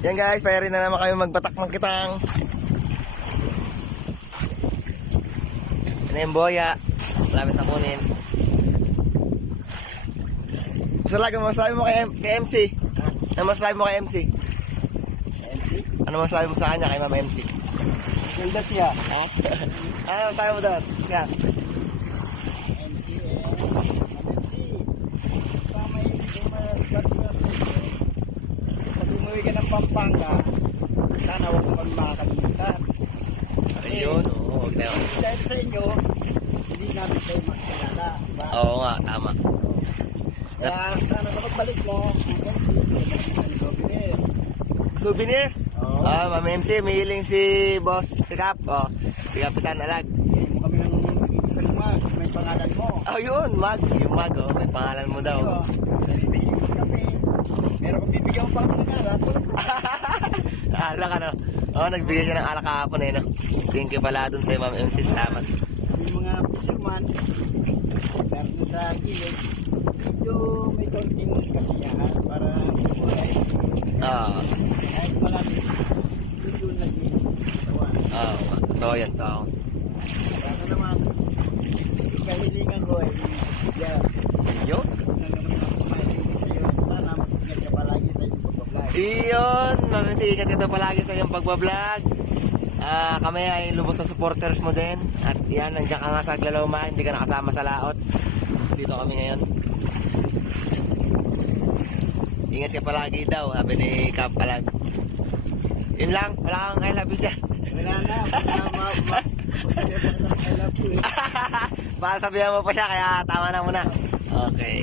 Yan guys, pwede na naman kayo magbatak ng kitang. Yan na yung boya. Malapit na kunin. Masasabi mo kay MC? Ano masasabi mo kay MC? Ano masasabi mo sa kanya kay Mama MC? Ganda siya. Ano tayo mo doon? Kaya? MC. Pa may ba't na suso. Pag umuwi ka ng Pampanga, sana huwag mo kami makakalimutan. Ayun, oo. Dahil sa inyo, hindi namin kayo makikilala. Diba? Oo nga, tama. Kaya sana na magbalik mo ang MC. Souvenir. Souvenir? Oo. Mama MC, may hiling si Boss Tikap. Si Kapitan Alag. Bigay mo kami ng isang mag. May pangalan mo. Yun, mag. Yung mag, may pangalan mo daw. Bibigyan mo kami. Pero kung bibigyan mo pa kami ng alak, Alak ano? Nagbigay siya ng alak kahapon no? Thank you pala dun sa Ma'am MC. Salamat. yung mga fisherman, meron sa gilid, medyo may konting kasiyahan para buhay. Kahit malapit, medyo naging tawa. So yan, tao. Kaya naman, yung kahilingan ko ay yeah, Yun? na naman ako mahilingan sa'yo. Sana mag-ingat ka palagi sa iyong pagbablog. Iyon, Ma'am MC, ingat ka daw palagi sa iyong pagbablog. Kami ay lubos sa supporters mo din. At yan, nandiyan ka nga sa Aglaloma, hindi ka nakasama sa laot. Dito kami ngayon. Ingat ka palagi daw, sabi ni Cap Palag. Yun lang, wala kang I love you dyan. Wala na, I love you. Baka sabihan mo pa siya, kaya tama na muna. Okay.